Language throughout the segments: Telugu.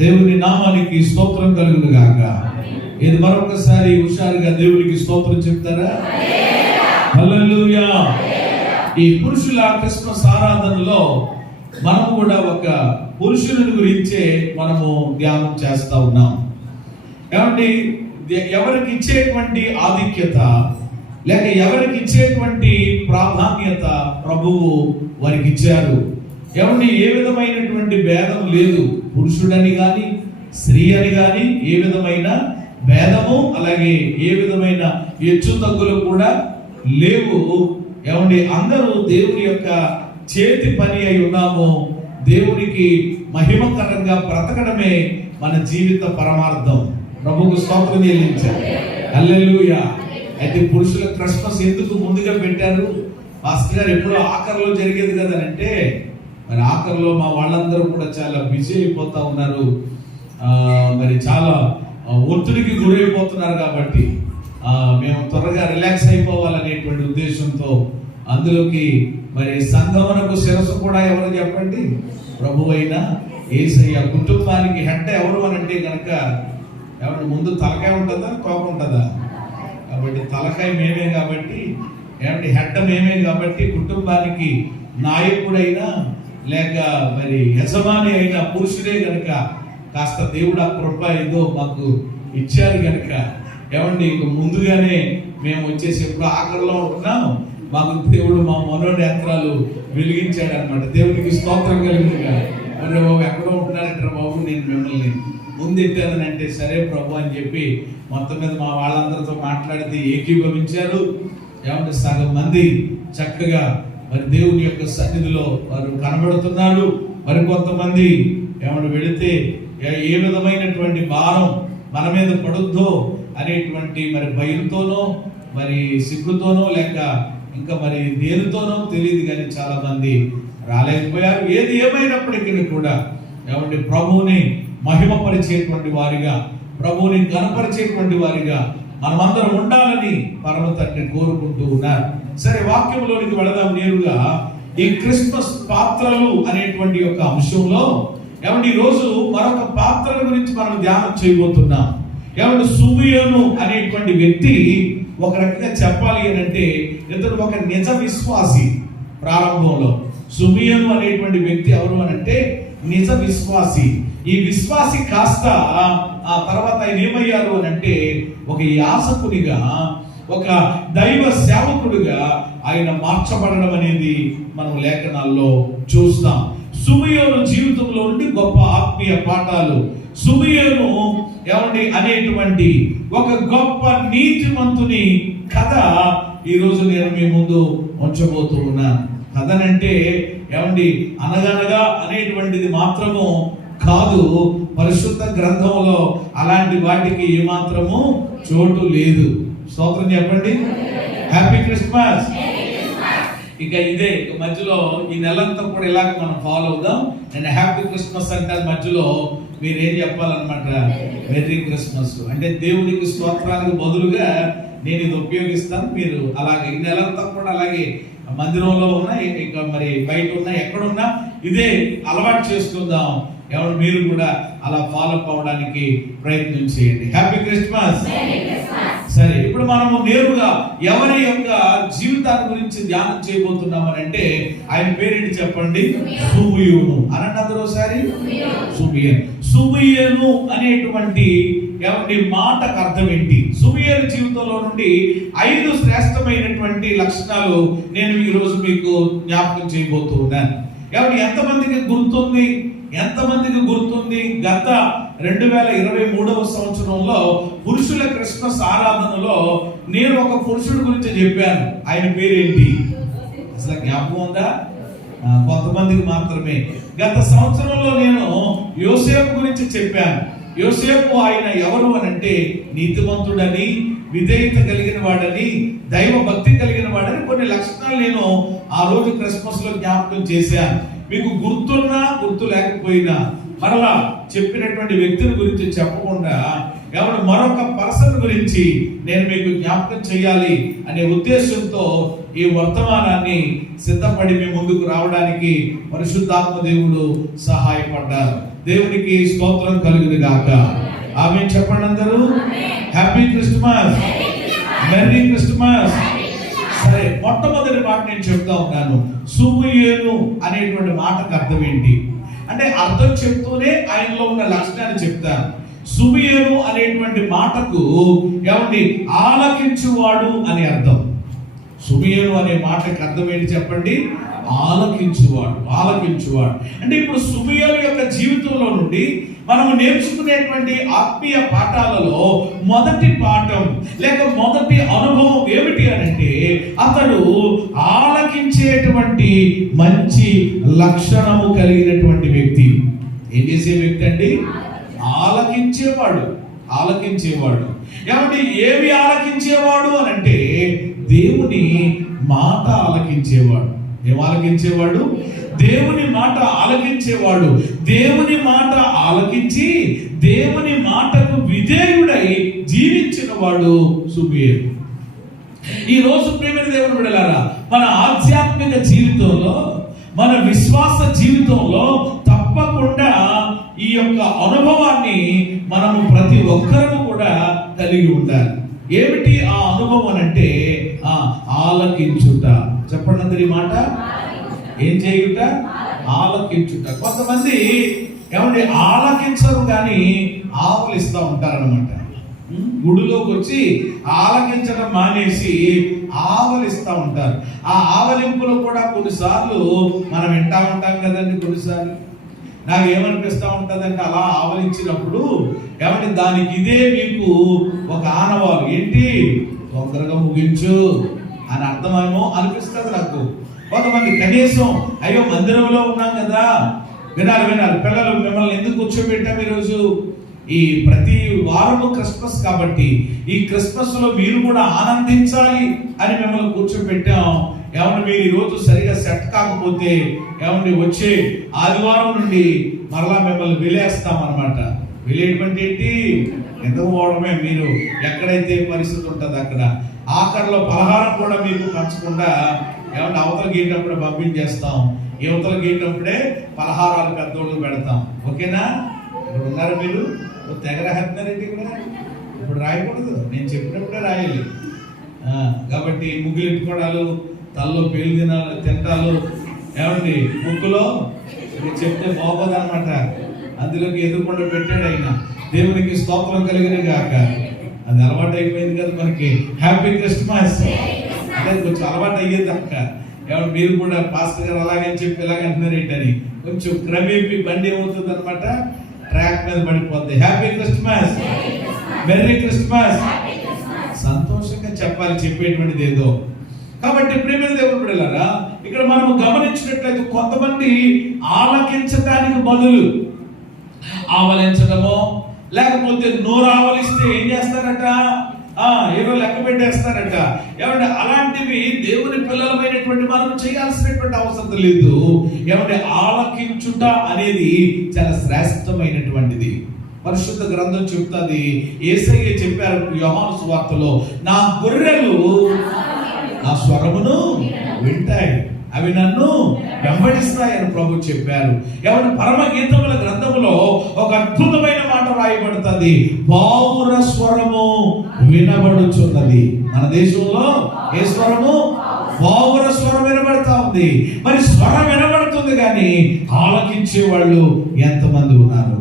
దేవుని నామానికి స్తోత్రం కలుగును గాక. ఇది మరొకసారి హుషారుగా దేవునికి స్తోత్రం చెప్తారా? హల్లెలూయా. ఈ పురుషుల క్రిస్మస్ ఆరాధనలో మనము కూడా ఒక పురుషుని గురించే మనము ధ్యానం చేస్తా ఉన్నాం. ఏమంటే ఎవరికి ఇచ్చేటువంటి ఆధిక్యత లేక ఎవరికి ఇచ్చేటువంటి ప్రాధాన్యత ప్రభువు వారికి ఇచ్చారు. ఏమంటే ఏ విధమైనటువంటి భేదం లేదు. పురుషుడని కానీ స్త్రీ అని కానీ ఏ విధమైన భేదము, అలాగే ఏ విధమైన హెచ్చు తగ్గులు కూడా లేవు. ఏమండి అందరూ దేవుని యొక్క చేతి పని అయి ఉన్నాము. దేవునికి మహిమకరంగా బ్రతకడమే మన జీవిత పరమార్థం. ప్రభువుకు స్తోత్రం చెల్లించాలి. హల్లెలూయా. అయితే పురుషుల క్రిస్మస్ ఎందుకు ముందుగా పెట్టారు? మాస్టర్ గారు ఎప్పుడో ఆఖరిలో జరిగేది కదా అంటే, మరి ఆఖరిలో మా వాళ్ళందరూ కూడా చాలా బిజీ అయిపోతా ఉన్నారు. మరి చాలా ఒత్తిడికి గురైపోతున్నారు కాబట్టి మేము త్వరగా రిలాక్స్ అయిపోవాలనేటువంటి ఉద్దేశంతో అందులోకి మరి సంగమనకు శిరస్సు కూడా ఎవరు చెప్పండి? ప్రభు అయిన యేసయ్య. కుటుంబానికి హెడ్ ఎవరు అని అంటే కనుక ఎవరు ముందు తలకాయ ఉంటుందా తోక ఉంటుందా? కాబట్టి తలకాయ మేమే కాబట్టి, ఏమంటే హెడ్ మేమే కాబట్టి కుటుంబానికి నాయకుడైనా లేక మరి యజమాని అయిన పురుషుడే కనుక కాస్త దేవుడు ఆ కృప ఏదో మాకు ఇచ్చారు కనుక ఏమండి ఇక ముందుగానే మేము వచ్చేసి ఎప్పుడు ఆఖరిలో ఉంటున్నాం. మాకు దేవుడు మా మనోనేత్రాలు వెలిగించాడు అనమాట. దేవునికి స్తోత్రం కలిగిందిగా. మరి బాబు ఎక్కడో ఉంటున్నారంటారు బాబు, నేను మిమ్మల్ని ముందెట్టానని అంటే సరే ప్రభు అని చెప్పి మొత్తం మీద మా వాళ్ళందరితో మాట్లాడితే ఏకీభవించారు. ఏమంటే సగం మంది చక్కగా మరి దేవుని యొక్క సన్నిధిలో వారు కనబడుతున్నారు. మరి కొంతమంది ఏమన్నా వెళితే ఏ విధమైనటువంటి భారం మన మీద పడుద్దో అనేటువంటి మరి భయంతోనో మరి సిగ్గుతోనో లేక ఇంకా మరి దేనితోనో తెలియదు, కానీ చాలా మంది రాలేకపోయారు. ఏది ఏమైనప్పటికీ కూడా ఏమంటే ప్రభువుని మహిమపరిచేటువంటి వారిగా, ప్రభువుని కనపరిచేటువంటి వారిగా మనమందరం ఉండాలని పరమ తండ్రి కోరుకుంటూ ఉన్నారు. సరే, వాక్యంలోనికి వెళదాం నేరుగా. ఈ క్రిస్మస్ పాత్రలు అనేటువంటి యొక్క అంశంలో ఏమంటే ఈ రోజు మరొక పాత్రల గురించి మనం ధ్యానం చేయబోతున్నాం. ఏమంటే సుమియోను అనేటువంటి వ్యక్తి ఒక రకంగా చెప్పాలి అని అంటే ఇతడు ఒక నిజ విశ్వాసి. ప్రారంభంలో సుమియోను అనేటువంటి వ్యక్తి ఎవరు అని అంటే నిజ విశ్వాసి. ఈ విశ్వాసి కాస్త ఆ తర్వాత ఆయన ఏమయ్యారు అని అంటే ఒక యాజకునిగా, ఒక దైవ సేవకుడిగా ఆయన మార్చబడడం అనేది మనం లేఖనాల్లో చూస్తాం. సుమియోను జీవితంలో నుండి గొప్ప ఆత్మీయ పాఠాలు. సుమియోను ఏమండి అనేటువంటి ఒక గొప్ప నీతిమంతుని కథ ఈరోజు నేను మీ ముందు ఉంచబోతూ ఉన్నాను. కథనంటే ఏమండి అనగనగా అనేటువంటిది మాత్రము కాదు. పరిశుద్ధ గ్రంథంలో అలాంటి వాటికి ఏమాత్రము చోటు లేదు. స్తోత్రం చెప్పండి. Happy Christmas. ఇక ఇదే మధ్యలో ఈ నెలంతా కూడా ఇలాగ మనం ఫాలో అవుదాం. నేను హ్యాపీ క్రిస్మస్ అంటే మధ్యలో మీరు ఏం చెప్పాలన్నమాట? మెర్రీ క్రిస్మస్ అంటే దేవునికి స్తోత్రానికి బదులుగా నేను ఇది ఉపయోగిస్తాను. మీరు అలాగే ఈ నెలంతా కూడా అలాగే మందిరంలో ఉన్నా ఇక మరి బయట ఉన్నా ఎక్కడున్నా ఇదే అలవాటు చేసుకుందాం. ఎవరు మీరు కూడా అలా ఫాలో అవడానికి ప్రయత్నం చేయండి. Happy Christmas. సరే, ఇప్పుడు మనము నేరుగా ఎవరి యొక్క జీవితాన్ని గురించి ధ్యానం చేయబోతున్నామని అంటే ఆయన పేరేంటి చెప్పండి? సుమియోను. అనండి అందరూ ఒకసారి. సుమియోను అనేటువంటి ఎవరి మాటకు అర్థం ఏంటి? సుమియోను జీవితంలో నుండి 5 శ్రేష్టమైనటువంటి లక్షణాలు నేను ఈ రోజు మీకు జ్ఞాపకం చేయబోతూ ఉన్నాను. ఎవరు ఎంతమందికి గుర్తుంది? గత 2023వ సంవత్సరంలో పురుషుల క్రిస్మస్ ఆరాధనలో నేను ఒక పురుషుడి గురించి చెప్పాను. ఆయన పేరేంటి? అసలు జ్ఞాపకం ఉందా? కొంతమందికి మాత్రమే. గత సంవత్సరంలో నేను యోసేపు గురించి చెప్పాను. యోసేపు ఆయన ఎవరు అని అంటే నీతిమంతుడని, విధేయత కలిగిన వాడని, దైవ భక్తి కలిగిన వాడని కొన్ని లక్షణాలు నేను ఆ రోజు క్రిస్మస్ లో జ్ఞాపకం చేశాను. మీకు గుర్తున్నా గుర్తు లేకపోయినా మరలా చెప్పినటువంటి వ్యక్తుల గురించి చెప్పకుండా ఎవరు మరొక పర్సన్ గురించి నేను మీకు జ్ఞాపకం చేయాలి అనే ఉద్దేశంతో ఈ వర్తమానాన్ని సిద్ధపడి మీ ముందుకు రావడానికి పరిశుద్ధాత్మ దేవుడు సహాయపడ్డారు. దేవునికి స్తోత్రం కలుగును గాక. ఆమేన్ చెప్పండి అందరూ. Happy Christmas, merry Christmas. సరే, మొట్టమొదటి మాట నేను చెప్తా ఉన్నాను. సుమూయేలు అనేటువంటి మాటకు అర్థం ఏంటి అంటే, అర్థం చెప్తూనే ఆయనలో ఉన్న లక్షణాన్ని చెప్తాను. సుమూయేలు అనేటువంటి మాటకు ఏమండి, ఆలకించువాడు అని అర్థం. సుమూయేలు అనే మాటకు అర్థం ఏంటి చెప్పండి? ఆలకించువాడు, ఆలకించువాడు. అంటే ఇప్పుడు సుమూయేలు యొక్క జీవితంలో నుండి మనం నేర్చుకునేటువంటి ఆత్మీయ పాఠాలలో మొదటి పాఠం లేక మొదటి అనుభవం ఏమిటి అంటే, అతడు ఆలకించేటువంటి మంచి లక్షణము కలిగినటువంటి వ్యక్తి. ఏం చేసే వ్యక్తి అండి? ఆలకించేవాడు, ఆలకించేవాడు. ఏమంటే ఏమి ఆలకించేవాడు అని అంటే, దేవుని మాట ఆలకించేవాడు. ఏం ఆలకించేవాడు? దేవుని మాట ఆలకించేవాడు. దేవుని మాట ఆలకించి దేవుని మాటకు విధేయుడై జీవించిన వాడు సుమూయేలు. ఈ రోజు ప్రియమైన దేవుని బిడ్డలారా, మన ఆధ్యాత్మిక జీవితంలో, మన విశ్వాస జీవితంలో తప్పకుండా ఈ యొక్క అనుభవాన్ని మనము ప్రతి ఒక్కరూ కూడా కలిగి ఉండాలి. ఏమిటి ఆ అనుభవం అంటే, ఆలకించుట. చెప్పండి అందరి మాట. ఏం చేయుట? ఆలకించుట. కొంతమంది ఏమంటే ఆలకించరు కానీ ఆవలిస్తూ ఉంటారనమాట. గుడిలోకి వచ్చి ఆలకించడం మానేసి ఆవలిస్తూ ఉంటారు. ఆ ఆవలింపులో కూడా కొన్నిసార్లు మనం వింటా ఉంటాం కదండి. కొన్నిసార్లు నాకు ఏమనిపిస్తూ ఉంటుందంటే, అలా ఆవలించినప్పుడు ఏమంటే దానికి ఇదే మీకు ఒక ఆనవాలు. ఏంటి? తొందరగా ముగించు అని అర్థమేమో అనిపిస్తుంది నాకు. కొంతమంది కనీసం అయ్యో మందిరంలో ఉన్నాం కదా, వినాలి వినాలి. పిల్లలు మిమ్మల్ని ఎందుకు కూర్చోబెట్టాం ఈరోజు? ఈ ప్రతి వారము క్రిస్మస్ కాబట్టి ఈ క్రిస్మస్ లో మీరు కూడా ఆనందించాలి అని మిమ్మల్ని కూర్చోబెట్టాం. ఏమంటే మీరు ఈరోజు సరిగా సెట్ కాకపోతే ఏమంటే వచ్చే ఆదివారం నుండి మరలా మిమ్మల్ని వెలేస్తాం అనమాట. వెలేటువంటి ఏంటి? ఎందుకు పోవడమే. మీరు ఎక్కడైతే పరిస్థితి ఉంటుంది అక్కడ ఆఖరిలో పలహారం కూడా మీకు పంచకుండా ఏమంటే అవతల గీటప్పుడు పంపించేస్తాం. యువతల గీటప్పుడే పలహారాలు పెద్దోళ్ళు పెడతాం. ఓకేనా? ఇప్పుడు ఉన్నారు మీరు తెగ రాస్తున్నారేంటి? ఇప్పుడు రాయకూడదు, నేను చెప్పినప్పుడే రాయాలి. కాబట్టి ముగ్గులు ఎట్టుకోవడాలు, తల్లో పేలు తింటాలు, ఏమండి ముగ్గులో చెప్తే బాగోదు అనమాట. అందులోకి ఎదురుకుండా పెట్టాడు ఆయన. దేవునికి స్తోత్రం కలిగిన గాక. అది అలవాటు అయిపోయింది కదా మనకి. హ్యాపీ క్రిస్మస్ అంటే కొంచెం అలవాటు అయ్యేది అక్క. ఏమంటే మీరు కూడా పాస్టర్ గారు అలాగని చెప్పి ఇలాగంటున్నారు ఏంటని కొంచెం క్రమేపీ బండి ఏమవుతుంది అనమాట, ట్రాక్ మీద పడిపోద్ది. Happy Christmas, merry Christmas. సంతోషంగా చెప్పాలి, చెప్పేటువంటిది ఏదో. కాబట్టి ప్రియమైన దేవుని బిడ్డలారా, ఇక్కడ మనం గమనించినట్లయితే కొంతమంది ఆలకించడానికి బదులు ఆవలించడమో లేకపోతే నోరు ఆవలిస్తే ఏం చేస్తారట? ఏదో లెక్క పెట్టేస్తారట. ఏమంటే అలాంటివి దేవుని పిల్లలమైనటువంటి మనం చేయాల్సినటువంటి అవసరం లేదు. ఏమంటే ఆలకించుట అనేది చాలా శ్రేష్టమైనటువంటిది. పరిశుద్ధ గ్రంథం చెప్తుంది, యేసయ్య చెప్పారు యోహాను సువార్తలో, నా గొర్రెలు నా స్వరమును వింటాయి, అవి నన్ను వెంబడిస్తాయని ప్రభు చెప్పారు. ఎవరి పరమ గీతముల గ్రంథములో ఒక అద్భుతమైన మాట రాయబడుతుంది, పావుర స్వరము వినబడుచున్నది. మన దేశంలో ఏ స్వరము? పావుర స్వరం వినబడతా ఉంది. మరి స్వరం వినబడుతుంది కానీ ఆలకించే వాళ్ళు ఎంతమంది ఉన్నారు?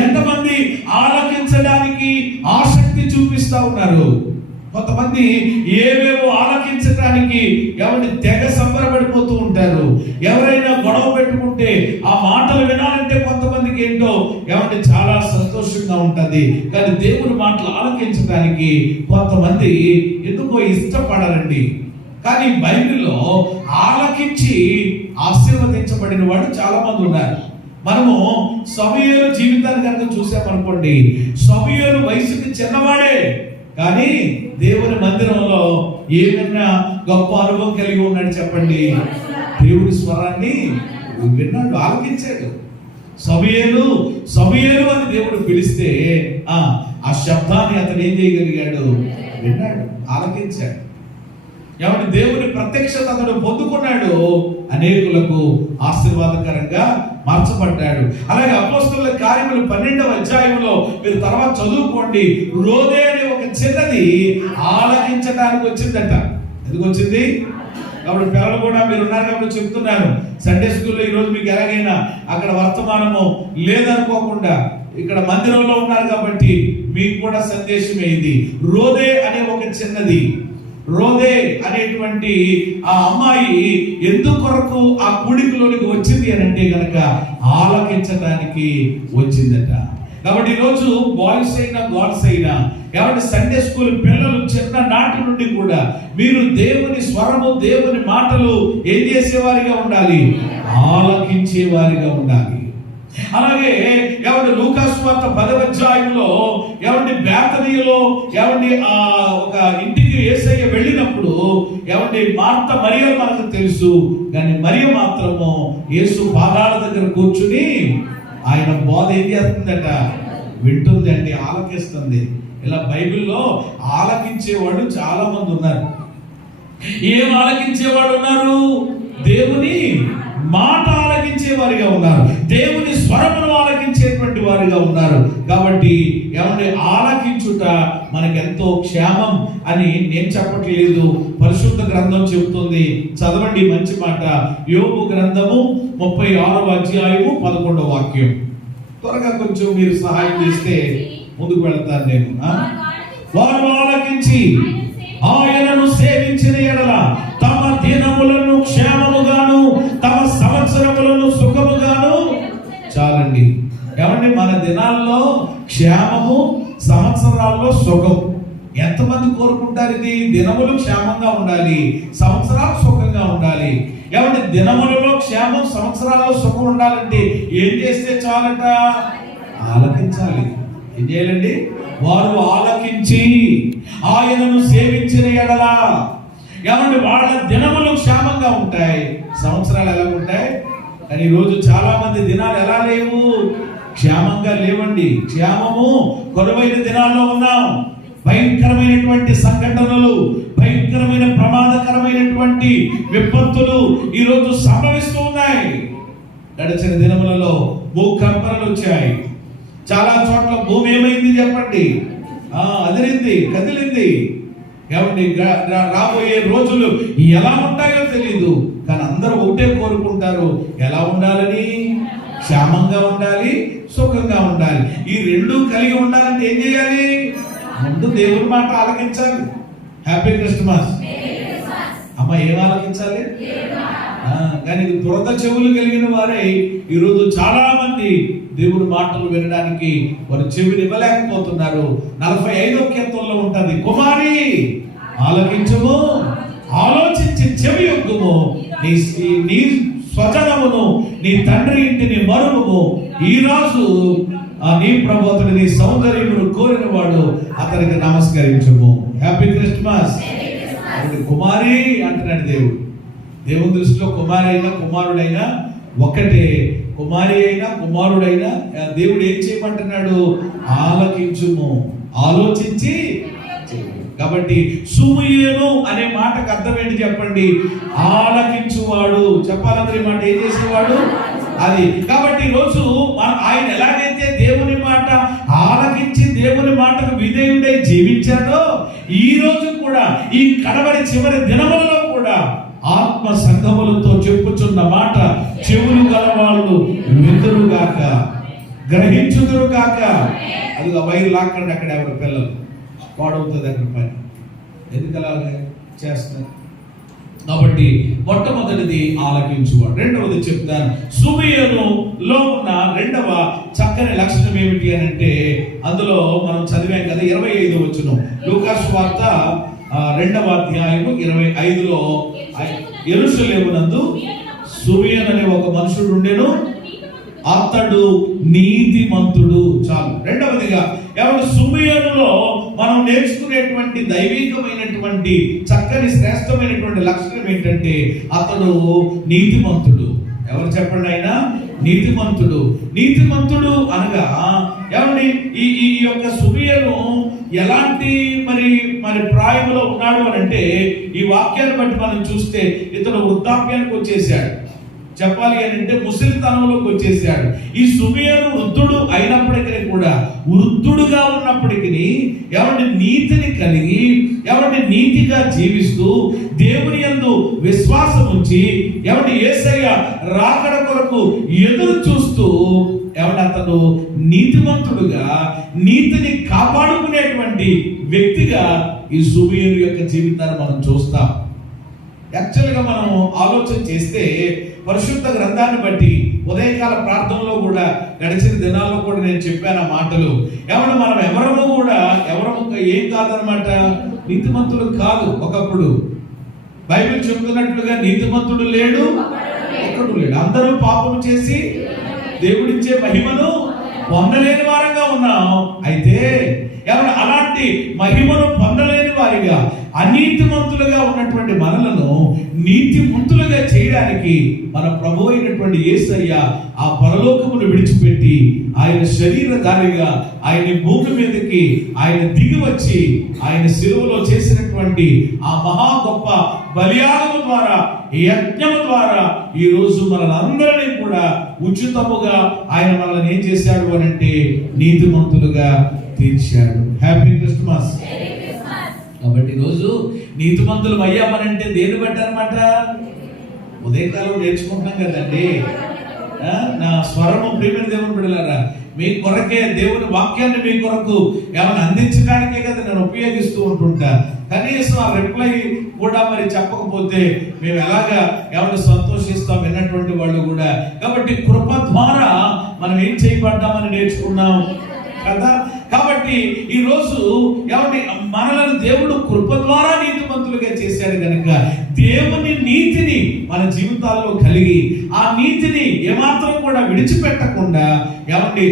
ఎంతమంది ఆలకించడానికి ఆసక్తి చూపిస్తా ఉన్నారు? కొంతమంది ఏవేవో ఆలకించడానికి ఎవరిని తెగ సంబరపడిపోతూ ఉంటారు. ఎవరైనా గొడవ పెట్టుకుంటే ఆ మాటలు వినాలంటే కొంతమందికి ఏంటో ఏమంటే చాలా సంతోషంగా ఉంటుంది. కానీ దేవుని మాటలు ఆలకించడానికి కొంతమంది ఎందుకో ఇష్టపడరండి. కానీ బైబిల్లో ఆలకించి ఆశీర్వదించబడిన వాడు చాలా మంది ఉన్నారు. మనము సమూయేలు జీవితాన్ని కనుక చూసామనుకోండి, సమూయేలు వయసుకి చిన్నవాడే కానీ దేవుని మందిరంలో ఏమైనా గొప్ప అనుభవం కలిగి ఉన్నాడు చెప్పండి. దేవుడి స్వరాన్ని విన్నాడు, ఆలకించాడు. సమూయేలు సమూయేలు అని దేవుడు పిలిస్తే ఆ శబ్దాన్ని అతను ఏం చేయగలిగాడు? విన్నాడు, ఆలకించాడు. ఎవరి దేవుని ప్రత్యక్షత అతడు పొందుకున్నాడు, అనేకులకు ఆశీర్వాదకరంగా మార్చబడ్డాడు. అలాగే అపోస్తలుల కార్యములు 12వ అధ్యాయంలో మీరు తర్వాత చదువుకోండి. రోదే అనే ఒక చిన్నది ఆలకించడానికి వచ్చిందట. ఎందుకు వచ్చింది? కాబట్టి పిల్లలు కూడా మీరు ఉన్నారు కాబట్టి చెప్తున్నాను. సండే స్కూల్లో ఈరోజు మీకు ఎలాగైనా అక్కడ వర్తమానము లేదనుకోకుండా ఇక్కడ మందిరంలో ఉన్నారు కాబట్టి మీకు కూడా సందేశమే ఇది. రోదే అనే ఒక చిన్నది, రోదే అనేటువంటి ఆ అమ్మాయి ఎందుకొరకు ఆ కూడికలోనికి వచ్చింది అని అంటే గనక ఆలకించడానికి వచ్చిందట. కాబట్టి ఈరోజు బాయ్స్ అయినా గర్ల్స్ అయినా కాబట్టి సండే స్కూల్ పిల్లలు చిన్న నాటి నుండి కూడా మీరు దేవుని స్వరము, దేవుని మాటలు ఏం చేసేవారిగా ఉండాలి? ఆలకించేవారిగా ఉండాలి. అలాగే ఎవరి లూకా సువార్త 10వ అధ్యాయంలో ఎవరి బేతనీలో ఎవరి ఒక ఇంటికి యేసయ్య వెళ్ళినప్పుడు ఎవరి మార్త మరియ మనకు తెలుసు, కానీ మరియ మాత్రము యేసు పాదాల దగ్గర కూర్చుని ఆయన బోధ ఏం చేస్తుందట? వింటుందండి, ఆలకిస్తుంది. ఇలా బైబిల్లో ఆలకించేవాడు చాలా మంది ఉన్నారు. ఏం ఆలకించేవాడు ఉన్నారు? దేవుని మాట ఆలకించే వారిగా ఉన్నారు, దేవుని స్వరమును ఆలకించేటువంటి వారిగా ఉన్నారు. కాబట్టి ఎవరిని ఆలకించుట మనకెంతో క్షేమం అని నేను చెప్పట్లేదు, పరిశుద్ధ గ్రంథం చెబుతుంది. చదవండి మంచి మాట. యోబు గ్రంథము 36వ అధ్యాయము 11వ వాక్యం. త్వరగా కొంచెం మీరు సహాయం చేస్తే ముందుకు వెళ్తాను నేను. వారు ఆలకించి ఆయనను సేవించిన ఎడల తమ దినములను క్షేమముగాను తమ సంవత్సరములను సుఖముగాను. చాలండి. ఏమండి, మన దినాల్లో క్షేమము, సంవత్సరాల్లో సుఖం. ఎంతమంది కోరుకుంటారు ఇది? దినములు క్షేమంగా ఉండాలి, సంవత్సరాలు సుఖంగా ఉండాలి. ఏమంటే దినములలో క్షేమం, సంవత్సరాల్లో సుఖం ఉండాలంటే ఏం చేస్తే చాలట? ఆలకించాలి. ఏం చేయాలండి? వారు ఆలకించి ఆయనను సేవించిన ఎడల ఏమంటే వాళ్ళ దినములు క్షేమంగా ఉంటాయి, సంవత్సరాలు ఎలా ఉంటాయి? కానీ ఈరోజు చాలా మంది దినాలు ఎలా లేవు? క్షేమంగా లేవండి. క్షేమము కొరవైన దినాల్లో ఉన్నాం. భయంకరమైనటువంటి సంఘటనలు, భయంకరమైన ప్రమాదకరమైనటువంటి విపత్తులు ఈరోజు సంభవిస్తూ ఉన్నాయి. గడిచిన దినములలో భూకంపనలు వచ్చాయి. చాలా చోట్ల భూమి ఏమైంది చెప్పండి? అదిరింది, కదిలింది. ఏమండి, రాబోయే రోజులు ఎలా ఉంటాయో తెలియదు. కానీ అందరూ ఒకటే కోరుకుంటారు, ఎలా ఉండాలని? క్షేమంగా ఉండాలి, సుఖంగా ఉండాలి. ఈ రెండు కలిగి ఉండాలంటే ఏం చేయాలి? ముందు దేవుని మాట ఆలకించాలి. హ్యాపీ క్రిస్మస్ అమ్మ. ఏం ఆలకించాలి? కానీ దురద చెవులు కలిగిన వారే ఈరోజు చాలా మంది దేవుని మాటలు వినడానికి వారు చెవిని ఇవ్వలేకపోతున్నారు. 45వ కీర్తనలో ఉంటుంది, కుమారి ఆలకించుము, ఆలోచించి చెవి యొక్కుము, నీ స్వజనమును నీ తండ్రి ఇంటిని మరువుము. ఈ రోజు నీ ప్రభువుని నీ సౌందర్యమును కోరిన వాడు అతనికి నమస్కరించుము. Happy Christmas. కుమారి అంటున్నాడు దేవుడు. దేవుని దృష్టిలో కుమారి అయినా కుమారుడైనా ఒకటే. కుమారి అయినా కుమారుడైనా దేవుడు ఏం చేయమంటున్నాడు? ఆలకించుము, ఆలోచించి. కాబట్టి సుమయేను అనే మాటకు అర్థం ఏంటి చెప్పండి? ఆలకించువాడు. చెప్పాలందరి మాట ఏం చేసేవాడు? అది. కాబట్టి ఈరోజు ఆయన ఎలాగైతే దేవుని మాట ఆలకించి దేవుని మాటకు విధేయుడై జీవించాడో, ఈ రోజు కూడా ఈ కడవరి చివరి దినములలో కూడా ఆత్మ సంఘములతో చెప్పుచున్న మాట చెవులు గలవాళ్ళు విందురుగాక, గ్రహించుదురుగాక. అది వైరు లాక్కండి అక్కడ ఎవరు పిల్లలు పాడవుతుంది అక్కడ పని. ఎందుకు అలాగే చేస్తారు? కాబట్టి మొట్టమొదటిది ఆలకించువాడు. రెండవది చెప్తాను. సుమేయులో ఉన్న రెండవ చక్కని లక్షణం ఏమిటి అని అంటే, అందులో మనం చదివాం కదా 25 వచనం లూకా సువార్త 2వ అధ్యాయము 25లో, యెరూషలేమునందు సుమేయను అనే ఒక మనుషుడు ఉండెను, అతడు నీతిమంతుడు. చాలు. రెండవదిగా ఎవరు సుమేయనులో మనం నేర్చుకునేటువంటి దైవికమైనటువంటి చక్కని శ్రేష్టమైనటువంటి లక్షణం ఏంటంటే అతడు నీతిమంతుడు. ఎవరు చెప్పండి? ఆయన నీతిమంతుడు. నీతిమంతుడు అనగా ఏమండి ఈ ఈ యొక్క సుబియను ఎలాంటి మరి మరి ప్రాయంలో ఉన్నాడు అని అంటే, ఈ వాక్యాన్ని బట్టి మనం చూస్తే ఇతడు వృద్ధాప్యానికి వచ్చేసాడు. చెప్పాలి అని అంటే ముసలితనంలోకి వచ్చేసాడు. ఈ సుబియను వృద్ధుడు అయినప్పటికీ కూడా, వృద్ధుడుగా ఉన్నప్పటికీ ఎవరి నీతిని కలిగి, ఎవరి నీతిగా జీవిస్తూ, దేవుని యందు విశ్వాసం ఉంచి, ఎవరి యేసయ్య రాకడ కొరకు ఎదురు చూస్తూ, ఎవరి అతను నీతిమంతుడుగా నీతిని కాపాడుకునేటువంటి వ్యక్తిగా ఈ సుబియను యొక్క జీవితాన్ని మనం చూస్తాం. యాక్చువల్గా మనం ఆలోచన చేస్తే పరిశుద్ధ గ్రంథాన్ని బట్టి ఉదయకాల ప్రార్థనలో కూడా, గడిచిన దినాల్లో కూడా నేను చెప్పాను ఆ మాటలు. ఎవరు మనం ఎవరము కూడా ఏం కాదనమాట, నీతిమంతుడు కాదు. ఒకప్పుడు బైబిల్ చెబుతున్నట్లుగా నీతిమంతుడు లేడు, ఒక్కడు లేడు. అందరూ పాపం చేసి దేవుడిచ్చే మహిమను పొందలేని వారంగా ఉన్నాం. అయితే ఎవరు అలాంటి మహిమను పొందలేని వారిగా, అనీతిమంతులుగా ఉన్నటువంటి మనలను నీతిమంతులుగా చేయడానికి మన ప్రభు అయినటువంటి యేసయ్య ఆ పరలోకమును విడిచిపెట్టి, ఆయన శరీరధారిగా ఆయన భూమి మీదకి ఆయన దిగి వచ్చి, ఆయన శిలువలో చేసినటువంటి ఆ మహా గొప్ప బలియాగము ద్వారా, యజ్ఞము ద్వారా ఈ రోజు మనందరినీ కూడా ఉచితముగా ఆయన మనల్ని ఏం చేశాడు అని అంటే నీతిమంతులుగా తీర్చాడు. Happy Christmas. కాబట్టి ఈరోజు నీతిమంతులు అయ్యామనంటే దేని బట్టి అనమాట, ఉదయకాలం నేర్చుకుంటున్నాం కదండి. నా స్వరము ప్రియమైన దేవుని బిడ్డలారా, మీ కొరకే దేవుని వాక్యాన్ని మీ కొరకు ఏమైనా అందించడానికే కదా నేను ఉపయోగిస్తూ ఉంటుంటా. కనీసం ఆ రిప్లై కూడా మరి చెప్పకపోతే మేము ఎలాగా ఏమైనా సంతోషిస్తాం విన్నటువంటి వాళ్ళు కూడా. కాబట్టి కృప ద్వారా మనం ఏం చేయబడ్డామని నేర్చుకున్నాం కదా. కాబట్టి ఈ రోజు ఎవరి మనలను దేవుడు కృప ద్వారా నీతిమంతులుగా చేశాడు కనుక, దేవుని నీతిని మన జీవితాల్లో కలిగి, ఆ నీతిని ఏమాత్రం కూడా విడిచిపెట్టకుండా ఏమండి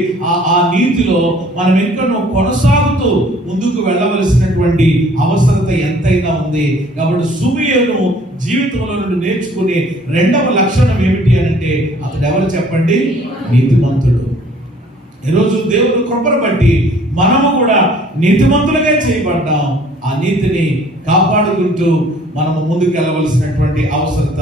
ఆ నీతిలో మనం ఎక్కడో కొనసాగుతూ ముందుకు వెళ్ళవలసినటువంటి అవసరత ఎంతైనా ఉంది. కాబట్టి సుబియను జీవితంలో నుండి నేర్చుకునే రెండవ లక్షణం ఏమిటి అని అంటే, అతడు ఎవరు చెప్పండి, నీతిమంతుడు. ఈరోజు దేవుడు కృపను బట్టి మనము కూడా నీతిమంతులుగా చేయబడ్డాం. ఆ నీతిని కాపాడుకుంటూ మనము ముందుకు వెళ్ళవలసినటువంటి అవసరత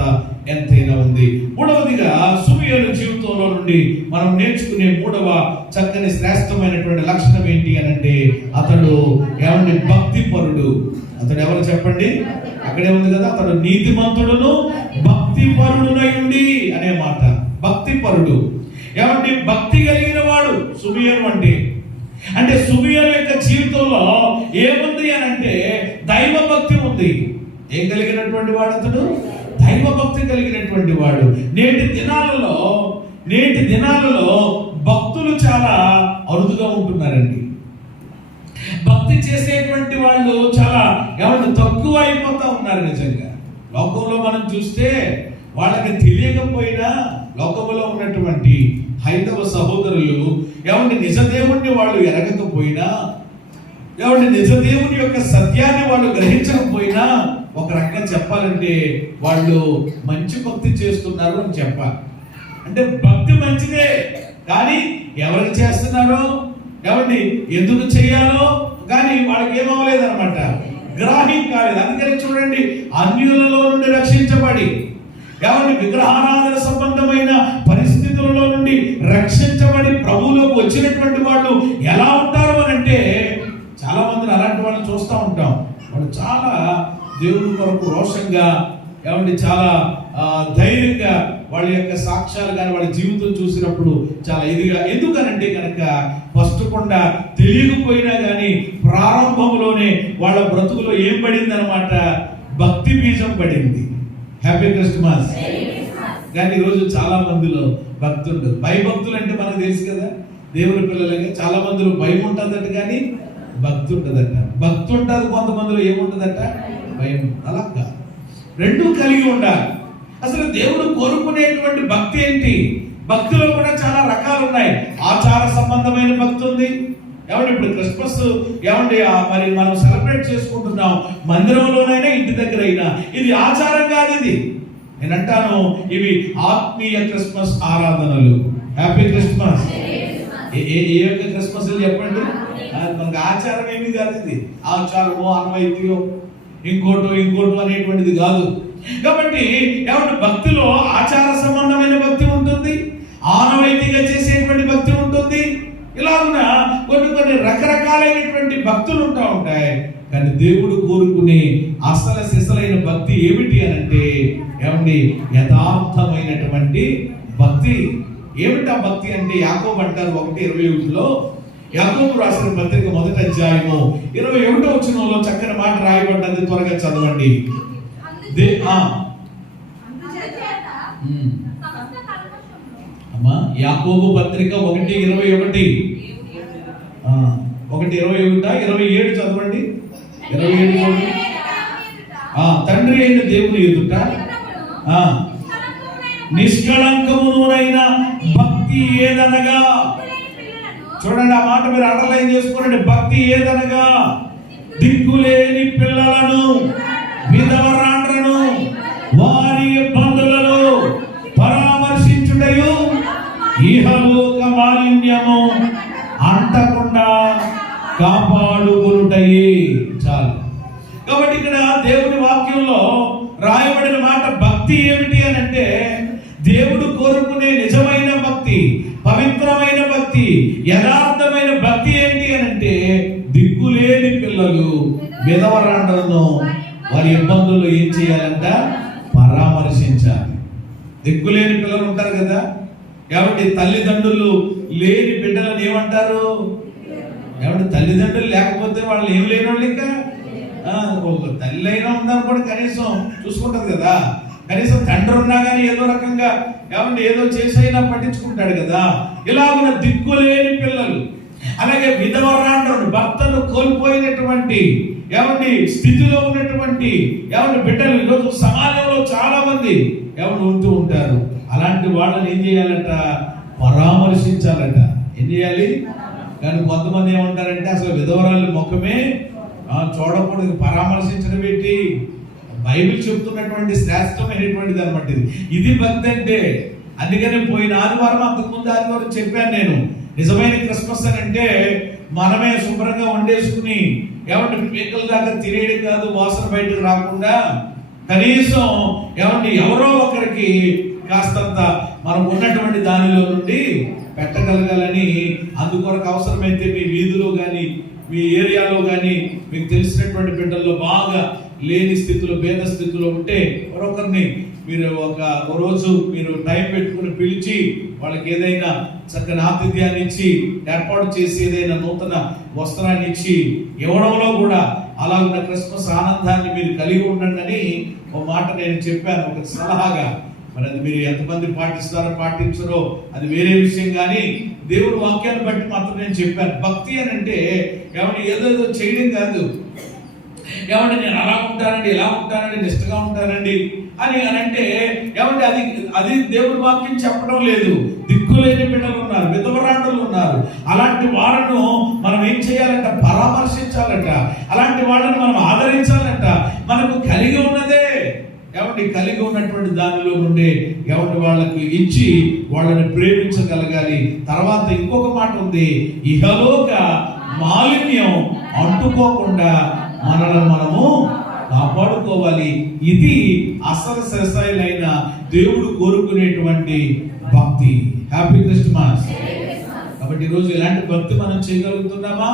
ఎంతైనా ఉంది. మూడవదిగా సుబియను జీవితంలో నుండి మనం నేర్చుకునే మూడవ చక్కని శ్రేష్టమైనటువంటి లక్షణం ఏంటి అని అంటే, అతడు ఏమండి భక్తి పరుడు. అతడు ఎవరు చెప్పండి, అక్కడే ఉంది కదా, అతడు నీతిమంతుడును భక్తి పరుడునై ఉండి అనే మాట. భక్తి పరుడు ఏమంటే భక్తి కలిగిన వాడు సుబియను అంటే సుబియను యొక్క జీవితంలో ఏముంది అని అంటే దైవ భక్తి ఉంది. ఏం కలిగినటువంటి వాడు అతడు, దైవ భక్తి కలిగినటువంటి వాడు. నేటి దినాలలో భక్తులు చాలా అరుదుగా ఉంటున్నారండి. భక్తి చేసేటువంటి వాళ్ళు చాలా ఎవరు తక్కువ అయిపోతా ఉన్నారు. నిజంగా లోకంలో మనం చూస్తే వాళ్ళకి తెలియకపోయినా లోకంలో ఉన్నటువంటి హైందవ సహోదరులు ఎవరి నిజదేవుణ్ణి వాళ్ళు ఎరగకపోయినా, ఎవరి నిజదేవుని యొక్క సత్యాన్ని వాళ్ళు గ్రహించకపోయినా, ఒక రకంగా చెప్పాలంటే వాళ్ళు మంచి భక్తి చేస్తున్నారు అని చెప్పాలి. అంటే భక్తి మంచిదే, కానీ ఎవరికి చేస్తున్నారో, ఎవరిని ఎందుకు చేయాలో కానీ వాళ్ళకి ఏమవలేదు అనమాట, గ్రాహ్యం కాలేదు. అందుకని చూడండి, అన్యులలో నుండి రక్షించబడి ఎవరిని విగ్రహారాధన సంబంధమైన పరిస్థితులలో నుండి రక్షించబడి ప్రభువులోకి వచ్చినటువంటి వాళ్ళు ఎలా ఉంటారు అని అంటే, చాలా మందిని అలాంటి వాళ్ళని చూస్తూ ఉంటాం. వాళ్ళు చాలా దేవుని కొరకు రోషంగా ఏమంటే చాలా ధైర్యంగా వాళ్ళ యొక్క సాక్ష్యాలు కానీ వాళ్ళ జీవితం చూసినప్పుడు చాలా ఇదిగా. ఎందుకనంటే కనుక ఫస్ట్ కొండ తెలియకపోయినా కానీ ప్రారంభంలోనే వాళ్ళ బ్రతుకులో ఏం పడింది అనమాట, భక్తి బీజం పడింది. Happy Christmas. కానీ ఈరోజు చాలా మందిలో భక్తి ఉండదు. భయభక్తులు అంటే మనకు తెలుసు కదా, దేవుని పిల్లలకి చాలా మందిలో భయం ఉంటుందట కానీ భక్తి ఉంటుందట. భక్తి ఉంటుంది, కొంతమందిలో ఏముంటుందట, భయం. అలా కాదు, రెండూ కలిగి ఉండాలి. అసలు దేవుడు కోరుకునేటువంటి భక్తి ఏంటి? భక్తిలో కూడా చాలా రకాలు ఉన్నాయి. ఆచార సంబంధమైన భక్తి ఉంది. ఏమంటే ఇప్పుడు క్రిస్మస్ ఏమంటే మరి మనం సెలబ్రేట్ చేసుకుంటున్నాం, మందిరంలోనైనా ఇంటి దగ్గర అయినా. ఇది ఆచారం కాదు, ఇది నేను అంటాను, ఇవి ఆత్మీయ క్రిస్మస్ ఆరాధనలు. Happy Christmas. ఏ యొక్క క్రిస్మస్ చెప్పండి? మనకు ఆచారం ఏమి కాదు, ఇది ఆచారమో ఆనవాయితీయో ఇంకోటో అనేటువంటిది కాదు. కాబట్టి ఏమంటే భక్తిలో ఆచార సంబంధమైన భక్తి ఉంటుంది, ఆనవాయితీగా చేసేటువంటి భక్తి ఉంటుంది. ఇలాగున కొన్ని రకరకాలైనటువంటి భక్తులు ఉంటాయి. కానీ దేవుడు కోరుకునే అసలు సిసలైన భక్తి ఏమిటి అనంటే ఏమండి, యథార్థమైనటువంటి భక్తి. ఏమిటా భక్తి అంటే యాకోబు అంటారు 1:21లో, యాకోబు రాసిన పత్రిక 1వ అధ్యాయము 21వ వచనంలో చక్కని మాట రాయబడ్డది. త్వరగా చదవండి. అమ్మా, యాకోబు పత్రిక 1:21, 1:27 చదవండి. 27 తండ్రి అయిన దేవుని ఎదుట నిష్కళంకమునైన భక్తి ఏదనగా, చూడండి ఆ మాట మీరు అండర్లైన్ చేసుకోండి. భక్తి ఏదనగా దిక్కులేని పిల్లలను, విధవరాండ్రను, వారి ఇబ్బందులలో పరామర్శించుటయు, ఇహలోక మాలిన్యము అంటకుండా కాపాడుకొనుటయే. చాలు. కాబట్టి ఇక్కడ దేవుని వాక్యంలో రాయబడిన మాట భక్తి ఏమిటి అని అంటే, దేవుడు కోరుకునే నిజమైన భక్తి, పవిత్రమైన భక్తి, యథార్థమైన భక్తి ఏంటి అని అంటే, దిక్కులేని పిల్లలు, విధవరాండ్రను, వారి ఇబ్బందులు ఏం చేయాలంట? పరామర్శించాలి. దిక్కులేని పిల్లలు ఉంటారు కదా, కాబట్టి తల్లిదండ్రులు లేని బిడ్డలను ఏమంటారు? కాబట్టి తల్లిదండ్రులు లేకపోతే వాళ్ళు ఏం లేని వాళ్ళు, ఇంకా ఒక తల్లి అయినా ఉందనుకోండి కనీసం చూసుకుంటది కదా, కనీసం తండ్రి ఉన్నా కానీ ఏదో రకంగా ఏదో చేసైనా పట్టించుకుంటాడు కదా. ఇలా ఉన్న దిక్కులేని పిల్లలు, అలాగే విధవరాండ్రను, భర్తను కోల్పోయినటువంటి స్థితిలో ఉన్నటువంటి బిడ్డలు ఈరోజు సమాజంలో చాలా మంది ఉంటూ ఉంటారు. అలాంటి వాళ్ళని ఏం చేయాలట? పరామర్శించాలట. ఏం చేయాలి? కానీ కొంతమంది ఏమంటారంటే అసలు విధవరాలు ముఖమే చూడకూడదు, పరామర్శించడం ఏంటి? బైబిల్ చెప్తున్నటువంటి శ్రేష్టమైనటువంటిది అనమాట ఇది భక్తి అంటే. అందుకని పోయిన ఆదివారం, అంతకుముందు ఆదివారం చెప్పాను నేను, నిజమైన క్రిస్మస్ అని అంటే మనమే శుభ్రంగా వండేసుకుని పీకల దాకా తినేయడం కాదు, వాసన బయటకు రాకుండా కనీసం ఎవరో ఒకరికి కాస్తంత మనం ఉన్నటువంటి దానిలో నుండి పెట్టగలగాలని, అందుకొరకు అవసరమైతే మీ వీధిలో కానీ మీ ఏరియాలో కానీ మీకు తెలిసినటువంటి బిడ్డల్లో బాగా లేని స్థితిలో, భేద స్థితిలో ఉంటే మరొకరిని మీరు ఒక రోజు మీరు టైం పెట్టుకుని పిలిచి వాళ్ళకి ఏదైనా చక్కని ఆతిథ్యాన్ని ఇచ్చి ఏర్పాటు చేసి ఏదైనా నూతన వస్త్రాన్ని ఇచ్చి ఇవ్వడంలో కూడా అలా ఉన్న క్రిస్మస్ ఆనందాన్ని మీరు కలిగి ఉండండి అని ఒక మాట నేను చెప్పాను, ఒక సలహాగా. మరి అది మీరు ఎంతమంది పాటిస్తారో పాటించరో అది వేరే విషయం, కానీ దేవుడి వాక్యాన్ని బట్టి మాత్రం నేను చెప్పాను. భక్తి అని అంటే ఏదో చేయడం కాదు, నేను అలా ఉంటానండి, ఇలా ఉంటానండి, నిష్ఠగా ఉంటానండి అని అంటే అది దేవుడి వాక్యం చెప్పడం లేదు. దిక్కులేని బిడ్డలు ఉన్నారు, విధవరాండ్రులు ఉన్నారు. అలాంటి వాళ్ళను మనం ఏం చేయాలంట? పరామర్శించాలంట. అలాంటి వాళ్ళని మనం ఆదరించాలంట. మనకు కలిగి ఉన్నదే కలిగి ఉన్నటువంటి దానిలో నుండి వాళ్ళకి ఇచ్చి వాళ్ళని ప్రేమించగలగాలి. తర్వాత ఇంకొక మాట ఉంది, ఇహలోక మాలిన్యం అంటుకోకుండా మనల్ని మనము కాపాడుకోవాలి. ఇది అసలు శ్రేష్టమైన దేవుడు కోరుకునేటువంటి భక్తి. Happy Christmas. కాబట్టి ఈరోజు ఇలాంటి భక్తి మనం చేయగలుగుతున్నామా?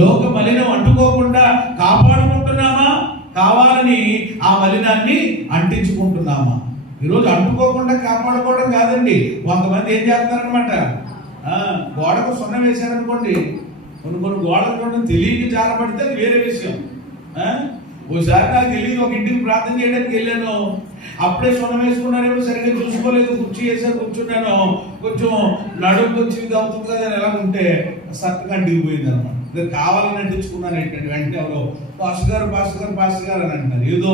లోక మలినం అంటుకోకుండా కాపాడుకుంటున్నామా? కావాలని ఆ మలినాన్ని అంటించుకుంటున్నామా? ఈరోజు అంటుకోకుండా కాపాడుకోవడం కాదండి. కొంతమంది ఏం చేస్తారనమాట, గోడకు సున్నం వేశారనుకోండి, కొన్ని గోడలు చూడడం తెలియక జారపడితే అది వేరే విషయం. ఓసారి నాకు తెలియదు, ఒక ఇంటికి ప్రార్థన చేయడానికి వెళ్ళాను, అప్పుడే సున్నం వేసుకున్నారేమో సరిగ్గా చూసుకోలేదు, కుర్చీ వేసారు, కూర్చున్నాను, కొంచెం నడుము వచ్చి ఇది అవుతుంది కదా అని ఎలా ఉంటే సత్తగా దిగిపోయింది అనమాట. కావాలని అంటించుకున్నాను ఏంటంటే వెంటనే ఎవరో పాస్టర్ గారు అని అంటున్నారు. ఏదో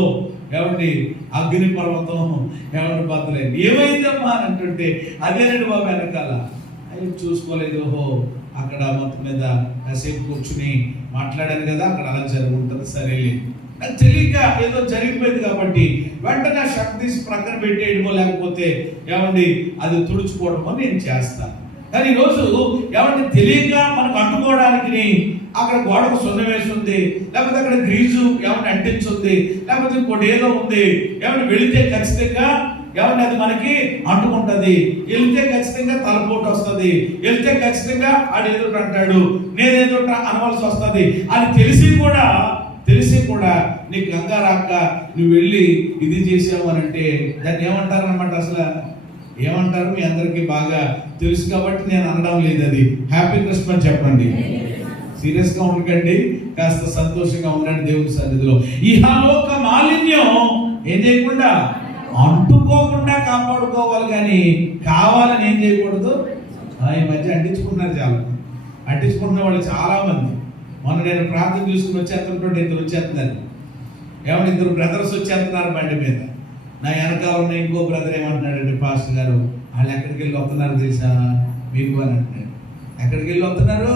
అగ్ని పర్వతం బద్దలేదు, ఏమైందమ్మా అని అంటుంటే అదేనండి బాబు వెనకాల అవి చూసుకోలేదు. ఓహో అక్కడ మొత్తం మీద కాసేపు కూర్చుని మాట్లాడాను కదా, అక్కడ అలా జరుగుతుంది, సరేలేదు అది తెలియక ఏదో జరిగిపోయింది కాబట్టి వెంటనే శక్తి ప్రక్కన పెట్టేయడమో లేకపోతే అది తుడుచుకోవడమో నేను చేస్తాను. కానీ ఈరోజు ఏమంటే తెలియక మనకు అంటుకోవడానికి అక్కడ గోడకు సున్నం వేసి ఉంది, లేకపోతే అక్కడ గ్రీజు ఏమంటే అంటించుంది, లేకపోతే ఇంకోటి ఏదో ఉంది. ఏమంటే వెళితే ఖచ్చితంగా ఏమంటే అది మనకి అంటుకుంటది, వెళ్తే ఖచ్చితంగా తలపోటు వస్తుంది, వెళ్తే ఖచ్చితంగా ఆడు ఏదో అంటాడు, నేనేదో అనవలసి వస్తుంది అని తెలిసి కూడా నీకు కంగారాక నువ్వు వెళ్ళి ఇది చేసావు అని అంటే దాన్ని ఏమంటారు అనమాట. అసలు ఏమంటారు మీ అందరికీ బాగా తెలుసు కాబట్టి నేను అనడం లేదు. అది హ్యాపీ క్రిస్మస్ చెప్పండి. సీరియస్గా ఉండకండి, కాస్త సంతోషంగా ఉండండి దేవుని సన్నిధిలో. ఇహలోక మాలిన్యం ఏం చేయకుండా అంటుకోకుండా కాపాడుకోవాలి, కానీ కావాలని ఏం చేయకూడదు. ఈ మధ్య అంటించుకుంటున్నారు, చాలా అంటించుకుంటున్న వాళ్ళు చాలా మంది. మొన్న నేను ప్రార్థన చూసుకుని వచ్చేస్తుంటే ఇద్దరు వచ్చేస్తున్నారు. ఏమన్నా ఇద్దరు బ్రదర్స్ వచ్చేస్తున్నారు బండి మీద. నా వెనకాల ఉన్న ఇంకో బ్రదర్ ఏమంటున్నాడంటే, పాస్టర్ గారు వాళ్ళు ఎక్కడికి వెళ్ళి వస్తున్నారు తెలుసా మీకు అని అంటున్నాడు. ఎక్కడికి వెళ్ళి వస్తున్నారు,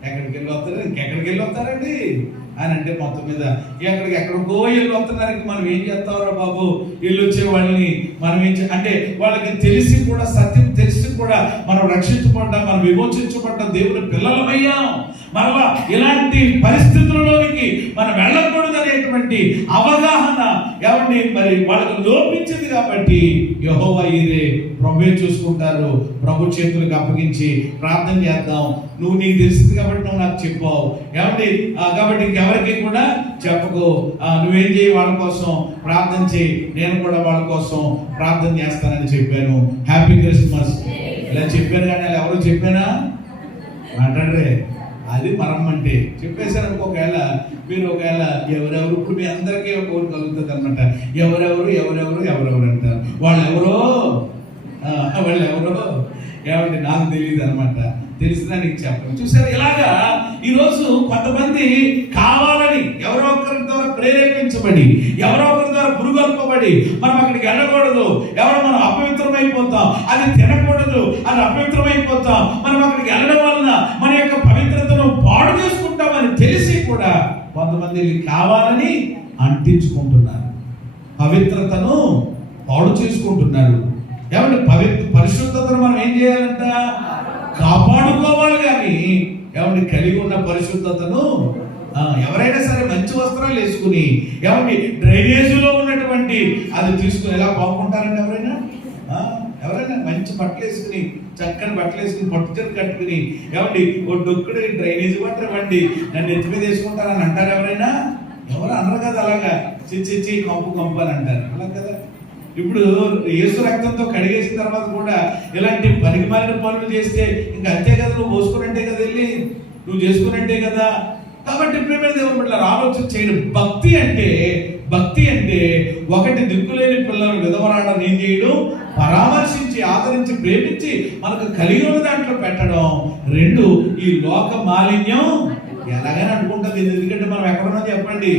ఇంకెక్కడికి వెళ్ళి వస్తారండి అని అంటే మొత్తం మీద ఎక్కడికో వెళ్ళి వస్తున్నారు. మనం ఏం చేస్తామరా బాబు, వీళ్ళు వచ్చే వాళ్ళని మనం అంటే వాళ్ళకి తెలిసి కూడా, సత్యం తెలిసి కూడా మనం రక్షించబడ్డా, మనం విమోచించబడ్డా దేవుని పిల్లలమయ్యాం. మరలా ఇలాంటి పరిస్థితుల్లోనికి మనం వెళ్ళకూడదు అనేటువంటి అవగాహన ఎవరిని మరి వాళ్ళకి లోపించింది. కాబట్టి యెహోవా ఈరే, ప్రభువే చూసుకుంటారు. ప్రభు చేతులకు అప్పగించి ప్రార్థన చేద్దాం. నువ్వు నీకు తెలిసింది కాబట్టి నువ్వు నాకు చెప్పావు కాబట్టి ఇంకెవరికి కూడా చెప్పకు. నువ్వేం చేయి, వాళ్ళ కోసం ప్రార్థన చేయి, నేను కూడా వాళ్ళ కోసం ప్రార్థన చేస్తానని చెప్పాను. హ్యాపీ క్రిస్మస్ ఇలా చెప్పాను. కానీ అలా ఎవరో చెప్పానా మాట్లాడరే, అది మనం అంటే చెప్పేశారు. ఒకవేళ మీరు ఎవరెవరు, ఇప్పుడు మీ అందరికీ ఒక ఊరు కలుగుతుంది అనమాట. ఎవరెవరు అంటారు. వాళ్ళెవరో ఏమంటే నాకు తెలియదు అనమాట. తెలిసినా నీకు చెప్పను. చూసారు, ఇలాగా ఈరోజు కొంతమంది కావాలని ఎవరో ఒకరి ద్వారా ప్రేరేపించబడి, ఎవరో ఒకరి ద్వారా పురుగొల్పబడి మనం అక్కడికి వెళ్ళకూడదు, మనం అపవిత్రమైపోతాం, అది తినకూడదు, అది అపవిత్రమైపోతాం, మనం అక్కడికి వెళ్ళడం వలన మన యొక్క పవిత్రతను పాడు చేసుకుంటామని తెలిసి కూడా కొంతమంది కావాలని అంటించుకుంటున్నారు, పవిత్రతను పాడు చేసుకుంటున్నారు. పరిశుద్ధతను మనం ఏం చేయాలంట, కాపాడుకోవాలి. కానీ కలిగి ఉన్న పరిశుద్ధతను ఎవరైనా సరే మంచి వస్త్రాలు వేసుకుని డ్రైనేజీలో ఉన్నటువంటి అది తీసుకుని ఎలా పాల్గొంటారండి? ఎవరైనా మంచి బట్టలు వేసుకుని, చక్కని బట్టలు వేసుకుని, పట్టుచీర కట్టుకుని ఓ డొక్కుడు డ్రైనేజీ వాటర్ ఇవ్వండి నన్ను ఎత్తి మీద వేసుకుంటారని అంటారు ఎవరైనా? ఎవరు అనరు కదా. అలాగా చిచ్చి కంపు అని అంటారు. అలా కదా. ఇప్పుడు యేసు రక్తంతో కడిగేసిన తర్వాత కూడా ఇలాంటి పనికిమాలిన పనులు చేస్తే ఇంకా అంతే కదా, నువ్వు పోసుకున్నట్టే కదా, వెళ్ళి నువ్వు చేసుకున్నట్టే కదా. కాబట్టి ప్రేమ దేవుని పట్ల ఆలోచన చేయడం. భక్తి అంటే ఒకటి, దిక్కులేని పిల్లలు విధవరాడని ఏం చేయడం, పరామర్శించి ఆదరించి ప్రేమించి మనకు కలిగి ఉన్న దాంట్లో పెట్టడం. 2, ఈ లోక మాలిన్యం ఎలాగైనా అంటుకుంటుంది. ఎందుకంటే మనం ఎక్కడున్నా చెప్పండి,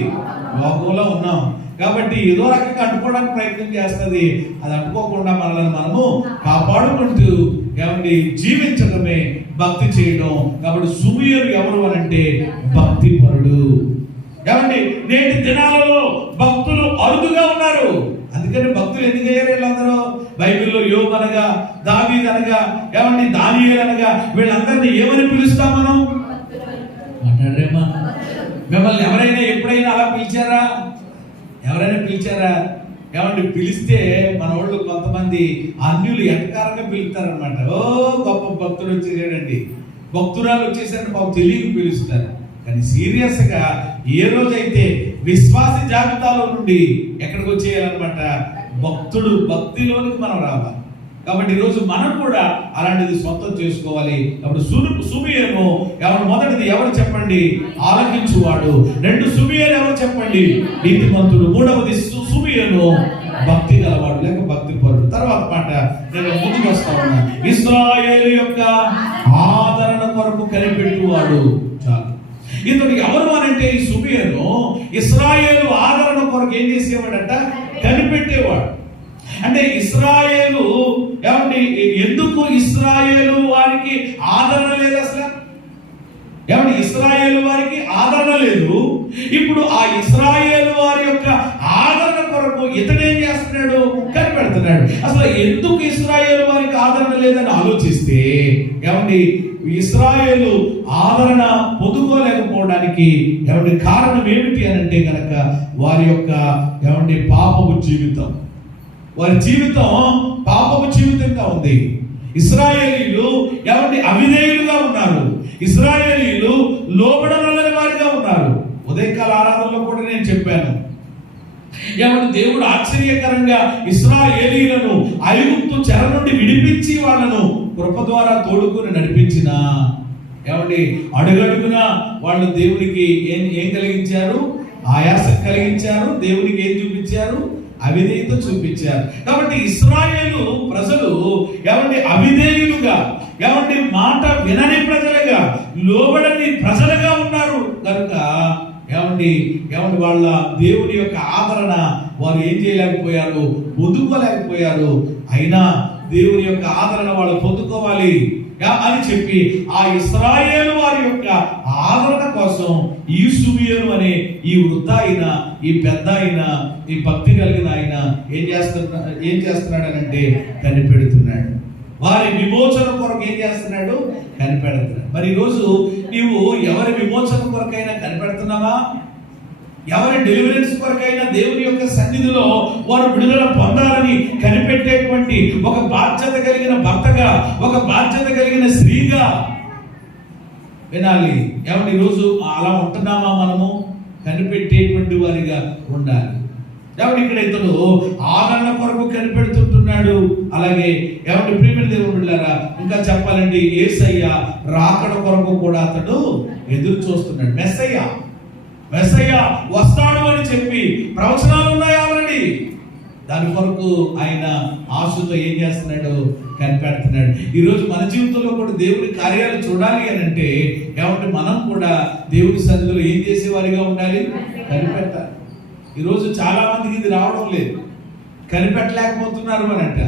లోకంలో ఉన్నాం కాబట్టి ఏదో రకంగా అంటుకోవడానికి ప్రయత్నం చేస్తుంది. అది అంటుకోకుండా మనల్ని మనము కాపాడుకుంటూ జీవించడమే భక్తి చేయడం. కాబట్టి సుమీయులు ఎవరు అని అంటే భక్తి పరుడు. నేటి దినాలలో భక్తులు అరుదుగా ఉన్నారు. అందుకని భక్తులు ఎందుకు అయ్యారు వీళ్ళందరూ? బైబిల్లో యోబు అనగా, దావీదు అనగా, దానియేలు అనగా వీళ్ళందరినీ ఏమని పిలుస్తాం మనం? మాట్లాడరేమా? మిమ్మల్ని ఎవరైనా ఎప్పుడైనా అలా పిలిచారా? పిలిస్తే మన వాళ్ళు కొంతమంది అన్యులు ఎటకారంగా పిలుస్తారనమాట. ఓ గొప్ప భక్తుడు వచ్చేసాడండి, భక్తురాలు వచ్చేసాడు, మాకు తెలియక పిలుస్తారు. కానీ సీరియస్ గా ఏ రోజైతే విశ్వాస జాబితాలో నుండి ఎక్కడికి వచ్చేయాలన్నమాట, భక్తిలోనికి మనం రావాలి. కాబట్టి ఈరోజు మనం కూడా అలాంటిది సొంతం చేసుకోవాలి. అప్పుడు సుమియేను మొదటిది ఎవరు చెప్పండి? ఆలకించువాడు. 2 సుమియేను ఎవరు చెప్పండి? నీతిమంతుడు. 3వది సుమియేను భక్తి గలవాడు లేక భక్తి పరుడు. తర్వాత మాట నేను ముందుకు వస్తా ఉన్నా. ఇశ్రాయేలు యొక్క ఆదరణ కొరకు కనిపెట్టువాడు. చాలు. ఇతడు ఎవరు అనంటే ఈ సుమియేను ఇశ్రాయేలు ఆదరణ కొరకు ఏం చేసేవాడంట? కనిపెట్టేవాడు. అంటే ఇశ్రాయేలు ఎందుకు ఇశ్రాయేలు వారికి ఆదరణ లేదు? అసలు ఇశ్రాయేలు వారికి ఆదరణ లేదు. ఇప్పుడు ఆ ఇశ్రాయేలు వారి యొక్క ఆదరణ కొరకు ఇతడేం చేస్తున్నాడు చేస్తున్నాడు? కనిపెడుతున్నాడు. అసలు ఎందుకు ఇశ్రాయేలు వారికి ఆదరణ లేదని ఆలోచిస్తే ఏమండి, ఇశ్రాయేలు ఆదరణ పొందుకోలేకపోవడానికి ఏమండి కారణం ఏమిటి అని అంటే కనుక వారి యొక్క ఏమండి పాపపు జీవితం. వారి జీవితం పాపపు జీవితంగా ఉంది. ఇశ్రాయేలీలు ఏమండి అవిధేయులుగా ఉన్నారు. ఇశ్రాయేలీలు లోబడనల్లని వారిగా ఉన్నారు. ఉదయకాల ఆరాధనలో కూడా నేను చెప్పాను, ఏమంటే దేవుడు ఆశ్చర్యకరంగా ఇశ్రాయేలీలను ఐగుప్తు చెర నుండి విడిపించి వాళ్ళను కృప ద్వారా తోడుకుని నడిపించిన ఏమండి అడుగడుగున వాళ్ళు దేవునికి ఏం కలిగించారు? ఆయాసం కలిగించారు. దేవునికి ఏం చూపించారు? అవిధేయత చూపించారు. కాబట్టి ఇశ్రాయేలు ప్రజలు ఏమండి అవిధేయులుగా, ఏమండి మాట వినని ప్రజలుగా, లోబడని ప్రజలుగా ఉన్నారు కనుక ఏమండి వాళ్ళ దేవుని యొక్క ఆదరణ వారు ఏం చేయలేకపోయారు? పొందుకోలేకపోయారు. అయినా దేవుని యొక్క ఆదరణ వాళ్ళు పొందుకోవాలి అని చెప్పి ఆ ఇశ్రాయేలు వారి యొక్క ఆదరణ కోసం ఈ సుమియోను అనే ఈ వృద్ధ అయిన, ఈ పెద్ద అయిన, ఈ భక్తి కలిగిన ఆయన ఏం చేస్తున్నాడనంటే కనిపెడుతున్నాడు. వారి విమోచన కొరకు ఏం చేస్తున్నాడు? కనిపెడుతున్నాడు. మరి ఈరోజు నీవు ఎవరి విమోచన కొరకైనా కనిపెడుతున్నావా? ఎవరి డెలివరెన్స్ కొరకైనా దేవుని యొక్క సన్నిధిలో వారు విడుదల పొందాలని కనిపెట్టేటువంటి ఒక బాధ్యత కలిగిన భర్తగా, ఒక బాధ్యత కలిగిన స్త్రీగా వినాలి. ఏమంటే ఈరోజు అలా ఉంటున్నామా? మనము కనిపెట్టేటువంటి వారిగా ఉండాలి. కాబట్టి ఇక్కడ ఇతడు ఆదరణ కొరకు కనిపెడుతుంటున్నాడు. అలాగే ఏమంటే ప్రియమైన దేవుని బిడ్డలారా, ఇంకా చెప్పాలంటే యేసయ్య రాకడ కొరకు కూడా అతడు ఎదురు చూస్తున్నాడు. మెస్సయ్య వస్తాడు అని చెప్పి ప్రవచనాలు ఉన్నాయి ఆల్రెడీ. దాని కొరకు ఆయన ఆశతో ఏం చేస్తున్నాడు? కనిపెడుతున్నాడు. ఈరోజు మన జీవితంలో కూడా దేవుడి కార్యాలు చూడాలి అని అంటే ఏమంటే మనం కూడా దేవుడి సన్నిధిలో ఏం చేసేవారిగా ఉండాలి? కనిపెట్టాలి. ఈరోజు చాలా మందికి ఇది రావడం లేదు, కనిపెట్టలేకపోతున్నారు అని అంట.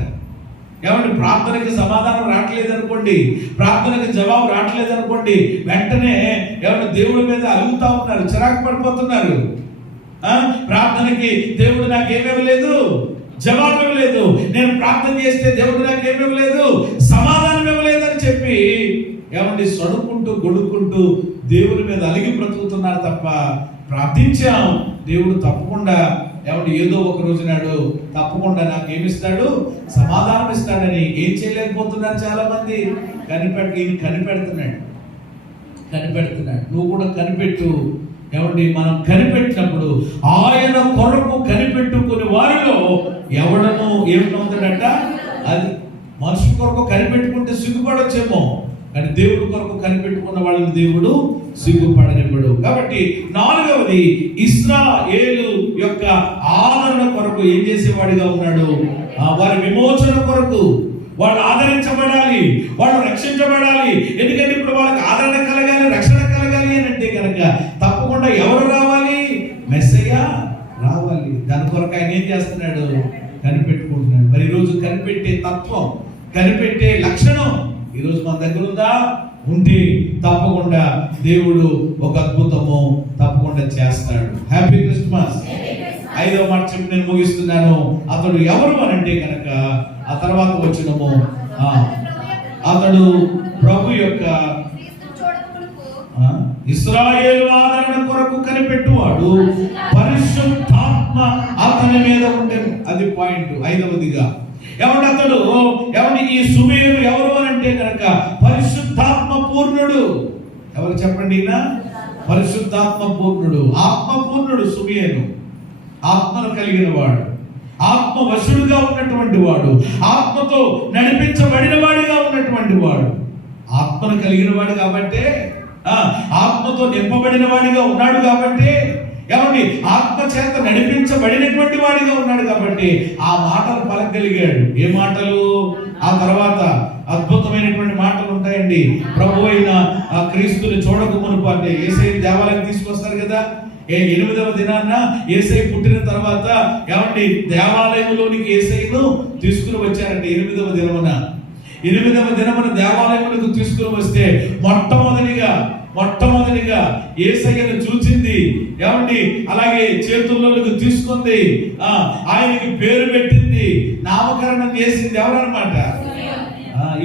ఏమంటే ప్రార్థనకి సమాధానం రావట్లేదు అనుకోండి, ప్రార్థనకి జవాబు రావట్లేదు అనుకోండి, వెంటనే ఏమంటే దేవుడి మీద అలుగుతా ఉన్నారు, చిరాకు పడిపోతున్నారు. ప్రార్థనకి దేవుడు నాకేమివ్వలేదు, జవాబు ఇవ్వలేదు, నేను ప్రార్థన చేస్తే దేవుడు నాకేమివ్వలేదు, సమాధానం ఇవ్వలేదు అని చెప్పి ఏమంటే సడుకుంటూ గొడుక్కుంటూ దేవుడి మీద అలిగి బ్రతుకుతున్నారు తప్ప ప్రార్థించాం దేవుడు తప్పకుండా ఏమంటే ఏదో ఒక రోజు నాడు తప్పకుండా నాకు ఏమిస్తాడు? సమాధానం ఇస్తాడని ఏం చేయలేకపోతున్నారు చాలా మంది. కనిపెడుతున్నాడు. నువ్వు కూడా కనిపెట్టు. ఏమండి మనం కనిపెట్టినప్పుడు ఆయన కొరకు కనిపెట్టుకుని వారిలో ఎవడను ఏమిటవుతాడట? అది మనుషుల కొరకు కనిపెట్టుకుంటే సిగ్గుపడొచ్చేమో, కానీ దేవుడి కొరకు కనిపెట్టుకున్న వాళ్ళని దేవుడు సిగ్గుపడనివ్వడు. కాబట్టి నాలుగవది, ఇశ్రాయేలు యొక్క ఆదరణ కొరకు ఏం చేసేవాడిగా ఉన్నాడు? వారి విమోచన కొరకు వాళ్ళు ఆదరించబడాలి, వాళ్ళు రక్షించబడాలి. ఎందుకంటే ఇప్పుడు వాళ్ళకి ఆదరణ కలగాలి, రక్షణ కలగాలి అని అంటే కనుక తప్పకుండా ఎవరు రావాలి? మెస్సయ్య రావాలి. దాని కొరకు ఆయన ఏం చేస్తున్నాడు? కనిపెట్టుకుంటున్నాడు. మరి ఈరోజు కనిపెట్టే తత్వం, కనిపెట్టే లక్షణం ఈరోజు మన దగ్గర ఉందా? ఉంటే తప్పకుండా దేవుడు ఒక అద్భుతము తప్పకుండా చేస్తాడు. Happy Christmas. 5వ మాట చెప్పి నేను ముగిస్తున్నాను. అతడు ఎవరు అని అంటే కనుక ఆ తర్వాత వచ్చినము, అతడు ప్రభు యొక్క ఇశ్రాయేలు ఆదరణ కొరకు కనిపెట్టువాడు, పరిశుద్ధాత్మ అతని మీద ఉండే. అది పాయింట్ 5వదిగా. ఎవడు అతడు? ఎవడి ఈ సుమేరు ఎవరు అని అంటే కనుక పరిశుద్ధాత్మ పూర్ణుడు. ఎవరు చెప్పండి? ఈయన పరిశుద్ధాత్మ పూర్ణుడు, ఆత్మపూర్ణుడు. సుమేరు ఆత్మను కలిగిన వాడు, ఆత్మ వశుడుగా ఉన్నటువంటి వాడు, ఆత్మతో నడిపించబడిన వాడిగా ఉన్నటువంటి వాడు, ఆత్మను కలిగిన వాడు కాబట్టి, ఆత్మతో నింపబడిన వాడిగా ఉన్నాడు కాబట్టి, ఏమండి ఆత్మ చేత నడిపించబడినటువంటి వాడిగా ఉన్నాడు కాబట్టి ఆ మాటలు పలకగలిగాడు. ఏ మాటలు? ఆ తర్వాత అద్భుతమైనటువంటి మాటలు ఉంటాయండి. ప్రభు అయిన క్రీస్తుని చూడక మునుపు అంటే యేసయ్య దేవాలయం తీసుకొస్తారు కదా, 8వ దినాన్న యేసయ్య పుట్టిన తర్వాత ఏమండి దేవాలయంలోనికి యేసయ్యను తీసుకుని వచ్చారంటే 8వ దినమున దేవాలయములకు తీసుకుని వస్తే మొట్టమొదటిగా మొట్టమొదటిగా యేసయ్యను చూచింది ఏమండి, అలాగే చేతుల్లోకి తీసుకుంది, ఆయనకి పేరు పెట్టింది, నామకరణం చేసింది ఎవరన్నమాట?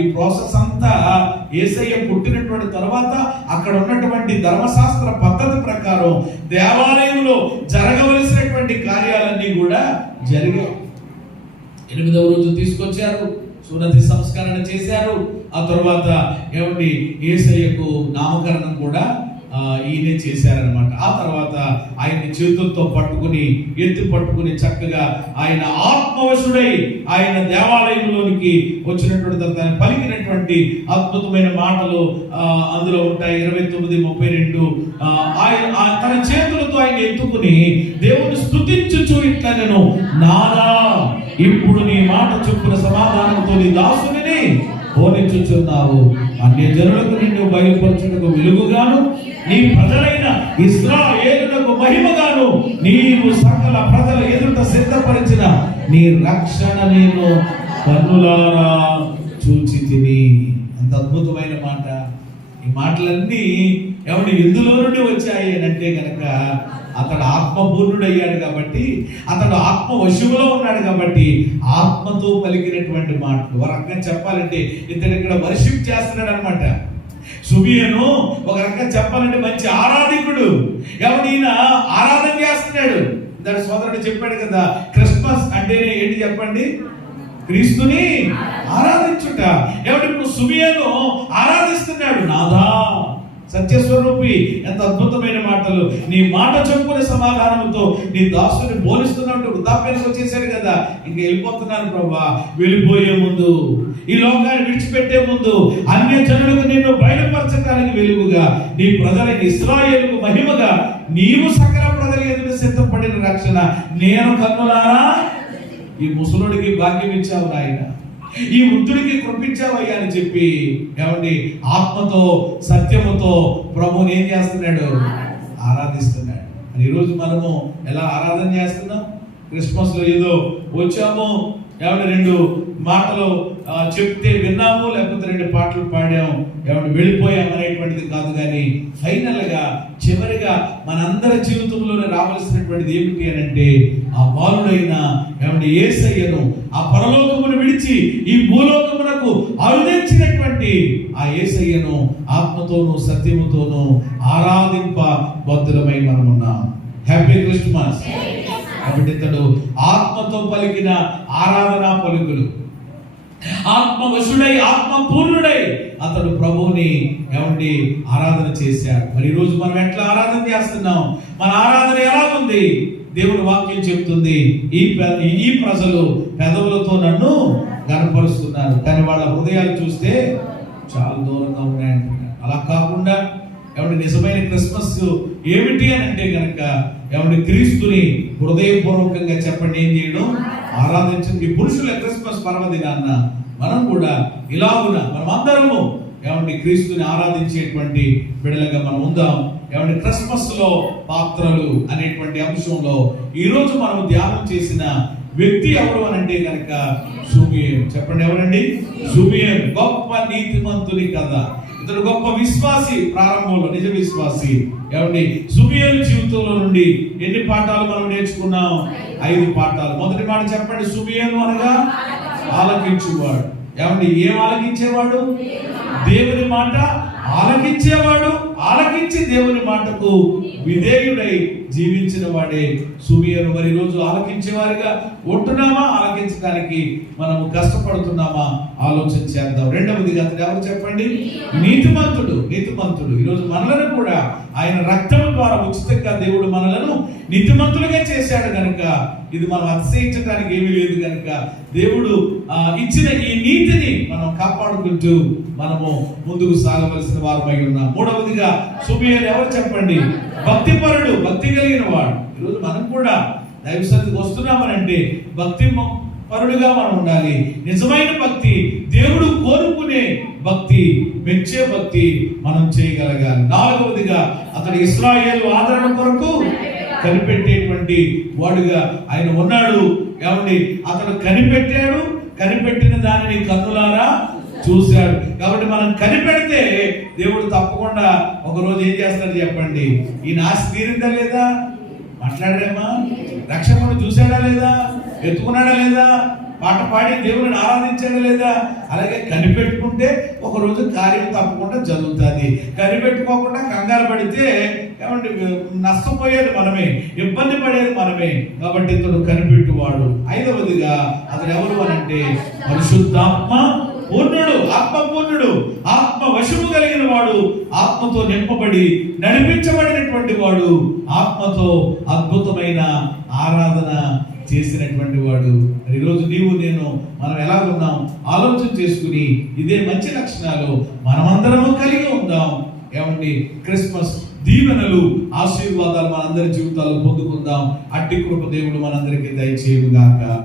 ఈ ప్రాసెస్ అంతా యేసయ్య పుట్టినటువంటి తర్వాత అక్కడ ఉన్నటువంటి ధర్మశాస్త్ర పద్ధతి ప్రకారం దేవాలయంలో జరగవలసినటువంటి కార్యాలన్నీ కూడా జరిగాయి. 8వ రోజు తీసుకొచ్చారు, సున్నతి సంస్కరణ చేశారు. ఆ తర్వాత ఏమండి యేసయ్యకు నామకరణం కూడా ఈయనే చేశారనమాట. ఆ తర్వాత ఆయన్ని చేతులతో పట్టుకుని ఎత్తి పట్టుకుని చక్కగా ఆయన ఆత్మవశుడై ఆయన దేవాలయంలోనికి వచ్చినటువంటి తర్వాత పలికినటువంటి అద్భుతమైన మాటలు అందులో ఉంటాయి. 29:32 ఆయన తన చేతులతో ఆయన ఎత్తుకుని దేవుని స్తుతించుచు ఇట్లా నేను నాదా ఇప్పుడు నీ మాట చొప్పున సమాధానంతో నీ దాసుని బోధించుచున్నావు, అన్య జనులకు నిన్ను బయలుపరచుటకు వెలుగుగాను నీ ప్రజలైన ఇశ్రాయేలులకు మహిమగాను నీవు సకల ప్రజల ఎదుట సిద్ధపరిచిన నీ రక్షణ నేను కన్నులారా చూచి తిని. ఎంత అద్భుతమైన మాట! ఈ మాటలన్నీ ఎవరి ఎందులో నుండి వచ్చాయి అని అంటే కనుక అతడు ఆత్మపూర్ణుడయ్యాడు కాబట్టి, అతడు ఆత్మ వశువులో ఉన్నాడు కాబట్టి ఆత్మతో పలికినటువంటి మాటలు. ఒక రకంగా చెప్పాలంటే ఇతడు ఇక్కడ వర్షిప్ చేస్తున్నాడు అనమాట. సుబియను ఒక రకంగా చెప్పాలంటే మంచి ఆరాధికుడు. ఎవరైనా ఆరాధన చేస్తున్నాడు. దాని సోదరుడు చెప్పాడు కదా, క్రిస్మస్ అంటేనే ఏంటి చెప్పండి? క్రీస్తుని ఆరాధించుట. ఎవరి ఇప్పుడు సుబియను ఆరాధిస్తున్నాడు. నాదా సత్యస్వరూపి, ఎంత అద్భుతమైన మాటలు! నీ మాట చొప్పున సమాధానంతో నీ దాసుని బోధిస్తున్నట్టు వృద్ధాప్యానికి వచ్చేసాడు కదా, ఇంక వెళ్ళిపోతున్నాను ప్రభా. వెళ్ళిపోయే ముందు, ఈ లోకాన్ని విడిచిపెట్టే ముందు అన్య జనులకు నిన్ను బయలుపరచడానికి వెలుగుగా, నీ ప్రజలైన ఇశ్రాయేలుకు మహిమగా నీవు సకల ప్రజల ఎదుట సిద్ధపడిన రక్షణ నేను కన్నులారా. ఈ ముసలుడికి భాగ్యం ఇచ్చావు నాయన, ఈ వృద్ధుడికి కృపించావయ్యా అని చెప్పి ఏమండి ఆత్మతో సత్యముతో ప్రభువుని ఏం చేస్తున్నాడు? ఆరాధిస్తున్నాడు. ఈరోజు మనము ఎలా ఆరాధన చేస్తున్నాం? క్రిస్మస్ లో ఏదో వచ్చాము, ఏమంటే 2 మాటలు చెప్తే విన్నాము, లేకపోతే 2 పాటలు పాడాము, ఏమంటే వెళ్ళిపోయాము అనేటువంటిది కాదు. కానీ ఫైనల్ గా చివరిగా మనందరి జీవితంలోనే రావాల్సినటువంటిది ఏమిటి అని అంటే ఆ బాలుడైన ఏమంటే యేసయ్యను, ఆ పరలోకమును విడిచి ఈ భూలోకమునకు అరుదించినటువంటి ఆ యేసయ్యను ఆత్మతోనూ సత్యముతోనూ ఆరాధింప బద్ధులమై మనం ఉన్నాం. Happy Christmas. కాబట్టి ఇతడు ఆత్మతో పలికిన ఆరాధనా పలుకులు, ఆత్మవశుడై ఆత్మపూర్ణుడై అతడు ప్రభువుని ఏమండి ఆరాధన చేశాడు. మరి ఈరోజు మనం ఎట్లా ఆరాధన చేస్తున్నాం? మన ఆరాధన ఎలా ఉంది? దేవుని వాక్యం చెప్తుంది, ఈ ప్రజలు పెదవులతో నన్ను గనపరుస్తున్నారు, కానీ వాళ్ళ హృదయాలు చూస్తే చాలా దూరంగా ఉన్నాయంటున్నారు. అలా కాకుండా ఏమంటే నిజమైన క్రిస్మస్ ఏమిటి అని అంటే కనుక ఏమంటే క్రీస్తుని హృదయపూర్వకంగా చెప్పండి, ఏం చేయడం? ఆరాధించండి. పురుషుల క్రిస్మస్ పర్వదినాన్న మనం కూడా ఇలాగున మనం అందరము ఏమంటే క్రీస్తుని ఆరాధించేటువంటి బిడ్డలుగా మనం ఉందాం. ఏమంటే క్రిస్మస్ లో పాత్రలు అనేటువంటి అంశంలో ఈరోజు మనం ధ్యానం చేసిన వ్యక్తి ఎవరు అని అంటే కనుక సుబియను. చెప్పండి, ఎవరండి? సుబియను గొప్ప నీతిమంతుని కథ. ఇతడు గొప్ప విశ్వాసి, ప్రారంభంలో నిజ విశ్వాసి. ఏమండి సుబియను జీవితంలో నుండి ఎన్ని పాఠాలు మనం నేర్చుకున్నాం? 5 పాఠాలు. మొదటి మాట చెప్పండి, సుబియను అనగా ఆలకించేవాడు. ఏమండి ఏం ఆలకించేవాడు? దేవుని మాట ఆలకించేవాడు. ఆలకించి దేవుని మాటకు విధేయుడై జీవించిన వాడే సుబియను. మరి ఈరోజు ఆలకించేవారిగా ఉంటున్నామా? ఆలకించడానికి మనము కష్టపడుతున్నామా? ఆలోచన చేద్దాం. రెండవదిగా అతడు ఎవరు చెప్పండి? నీతిమంతుడు. నీతిమంతుడు. ఈరోజు మనలను కూడా ఆయన రక్తం ద్వారా ఉచితంగా దేవుడు మనలను నీతిమంతులుగా చేశాడు కనుక ఇది మనం అతిశయించడానికి ఏమీ లేదు కనుక దేవుడు ఇచ్చిన ఈ నీతిని మనం కాపాడుకుంటూ మనము ముందుకు సాగవలసిన వారమై ఉన్నాం. మూడవదిగా సుబియను ఎవరు చెప్పండి? భక్తిపరుడు, భక్తి కలిగిన వాడు. ఈరోజు మనం కూడా దైవ సన్నిధికి వస్తున్నామని అంటే భక్తి పరుడుగా మనం ఉండాలి. నిజమైన భక్తి, దేవుడు కోరుకునే భక్తి, మెచ్చే భక్తి మనం చేయగలగాలి. నాలుగవదిగా అతడు ఇశ్రాయేలు ఆదరణ కొరకు కనిపెట్టేటువంటి వాడుగా ఆయన ఉన్నాడు. ఏమండి అతడు కనిపెట్టాడు, కనిపెట్టిన దానిని కన్నులారా చూశాడు. కాబట్టి మనం కనిపెడితే దేవుడు తప్పకుండా ఒకరోజు ఏం చేస్తాడు చెప్పండి? ఈ ఆశ తీరిందా లేదా? మాట్లాడారేమా? రక్షకుడు చూశాడా లేదా? ఎత్తుకున్నాడా లేదా? పాట పాడి దేవుడిని ఆరాధించాడా లేదా? అలాగే కనిపెట్టుకుంటే ఒకరోజు కార్యం తప్పకుండా జరుగుతుంది. కనిపెట్టుకోకుండా కంగారు పడితే ఏమంటే నష్టపోయేది మనమే, ఇబ్బంది పడేది మనమే. కాబట్టి ఇతడు కనిపెట్టువాడు. ఐదవదిగా అతడు ఎవరు అనంటే పరిశుద్ధాత్మ పూర్ణుడు, ఆత్మ పూర్ణుడు, ఆత్మ వశము కలిగిన వాడు, ఆత్మతో నింపబడి నడిపించబడినటువంటి వాడు, ఆత్మతో అద్భుతమైన ఆరాధన చేసినటువంటి వాడు. ఈరోజు నీవు నేను మనం ఎలా ఉన్నాం ఆలోచన చేసుకుని ఇదే మంచి లక్షణాలు మనమందరము కలిగి ఉందాం. ఏమండి, క్రిస్మస్ దీవెనలు, ఆశీర్వాదాలు మనందరి జీవితాల్లో పొందుకుందాం. అట్టి కృప దేవుడు మనందరికీ దయచేయుగాక.